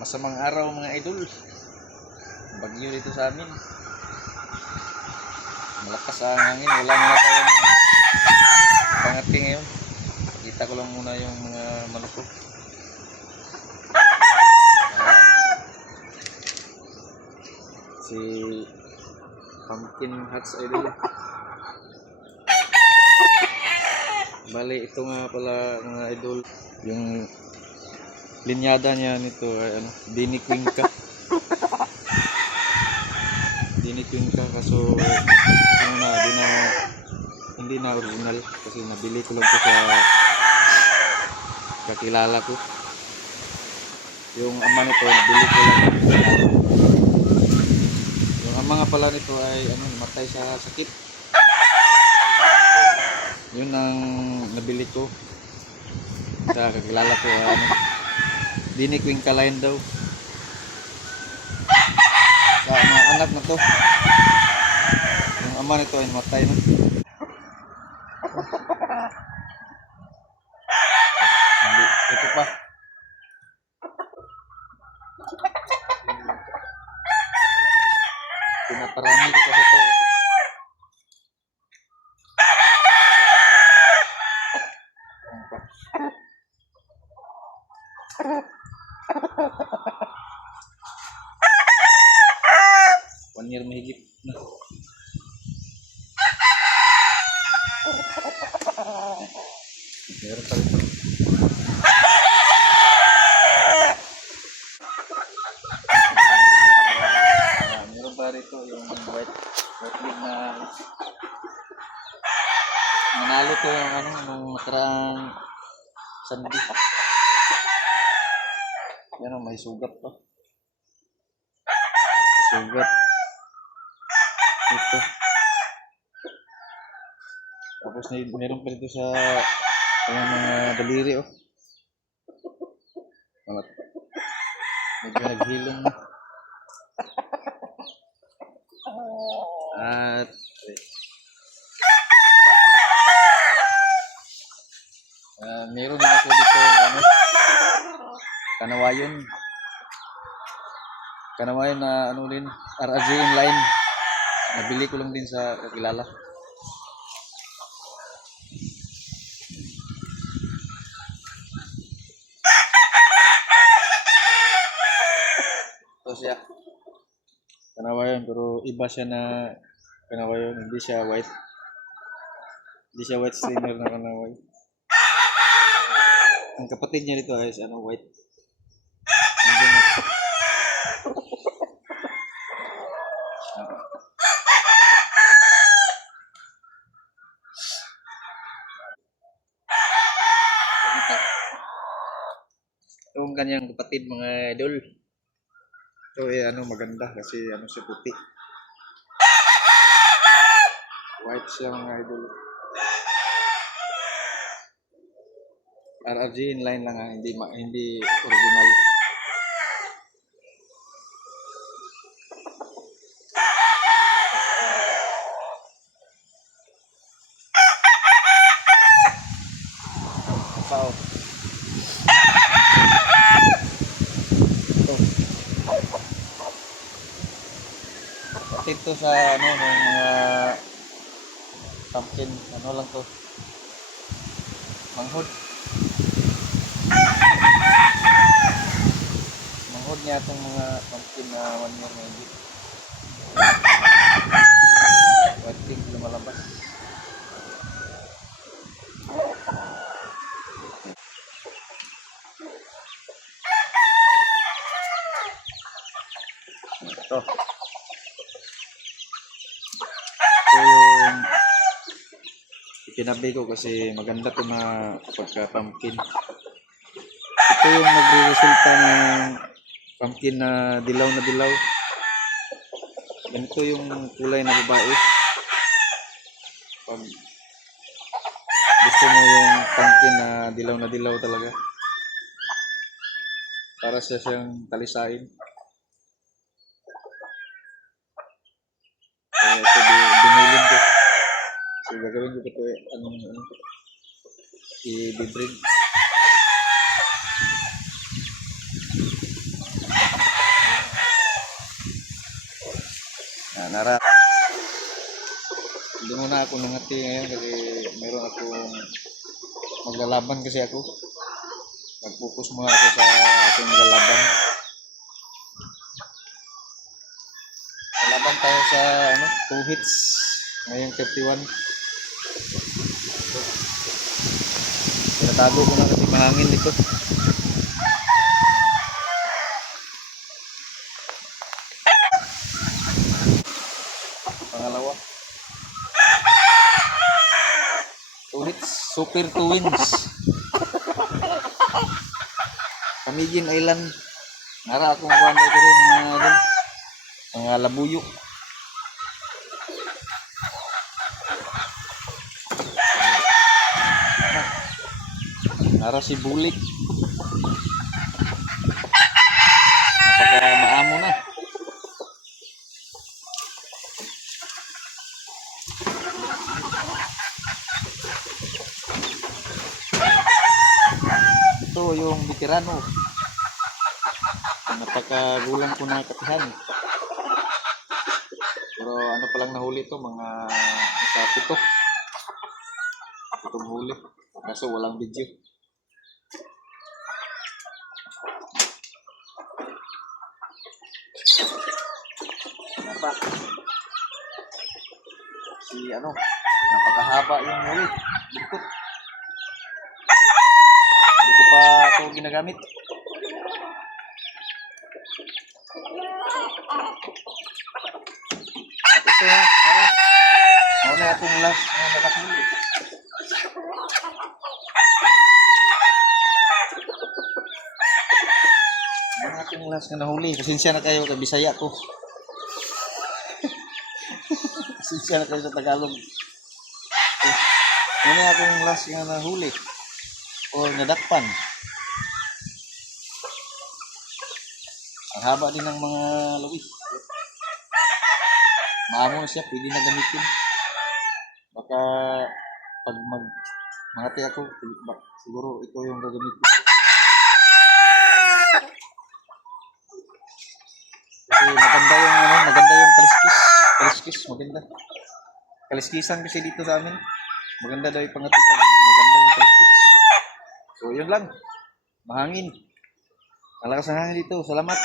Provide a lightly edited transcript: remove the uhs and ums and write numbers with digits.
Masamang araw mga idol. Bagyo dito sa amin. Malakas ang hangin. Wala na tayong pangati ngayon. Kita ko lang muna yung mga manok ko. Si Pumpkin Hats idol. Bali ito nga pala mga idol. Yung linyada niya nito ay ano, Dini Cuenca. Dini Cuenca kaso ano na, hindi na original kasi nabili ko lang ito sa kakilala ko. Yung ama nito nabili ko lang. Yung ama nga pala nito ay ano, namatay sa sakit. Yun ang nabili ko sa kakilala ko ano, Dini Cuenca line daw. Sa mga anak na to. Yung ama nito ay namatay na. Hindi, ito pa. Pinaparami ko kasi ito. Ayan pa. 1 year mahigit na. Meron pa rin. Meron pa rito yung white leg na nanalo ko yung ano nung nakarang Sunday. Yan o, may sugat pa. Sugat. Ito. Tapos meron pa dito sa mga daliri oh. Medyo naghilom na. At meron din ako dito ano, kanawayon na ano din, RAJ inline. Nabili ko lang din sa kakilala. Ito siya. Kanawayon pero iba siya na kanawayon, hindi siya white. Hindi siya white streamer na kanawayon. Ang kapatid niya dito ay ano, white. Yung kanyang kapatid mga idol. Ito eh ano, maganda kasi ano siya, puti. White siya mga idol. RRG inline lang ha, hindi original. Sao? Ito sa ano ng mga pumpkin, ano lang to, manghod niya itong mga pumpkin na 1 year na hindi white pink lumalabas. Ito yung itinabi ko kasi maganda ito na pagka pumpkin. Ito yung nagre-resulta ng pumpkin na dilaw na dilaw. Ganito yung kulay na babae. Pag gusto mo yung pumpkin na dilaw talaga, para siya siyang talisain. Ito binilin ko. So gagawin ko ito i-breed. Nara. Hindi muna ako nangati ngayon kasi meron akong maglalaban kasi ako. Mag-focus muna ako sa aking maglalaban. Lalaban tayo sa 2 hits ngayong 31. Tinatago ko na kasi mahangin dito. Pangalawa. 2 hits, Super Twins. Camiguin Island. Nara akong kuwanda ito rin mga labuyok. Nara si Bulik. Napaka maamo na. Ito yung veterano. Napakagulang ko na katihan. Pero ano pa lang nahuli ito, mga sa 7. Itong huli. Kaso walang video. Apa? Si napakahaba yung huli. Likot. Hindi ko pa ito ginagamit. At ito ako na itong last na nakahuli. Ano itong last na nahuli? Pasensya na kayo, Bisaya ko. Pasensya na kayo sa Tagalog. Ano akong last na nahuli? O nadakpan. Ang haba din ng mga lawis. Maamo siya, pwede na gamitin. Baka pag mangati ako, siguro ito yung gagamitin ko. Kasi maganda yung kaliskis. Kaliskis, maganda. Kaliskisan kasi dito sa amin. Maganda daw yung pangati pag maganda yung kaliskis. So yun lang. Mahangin. Malakas ang hangin dito. Salamat.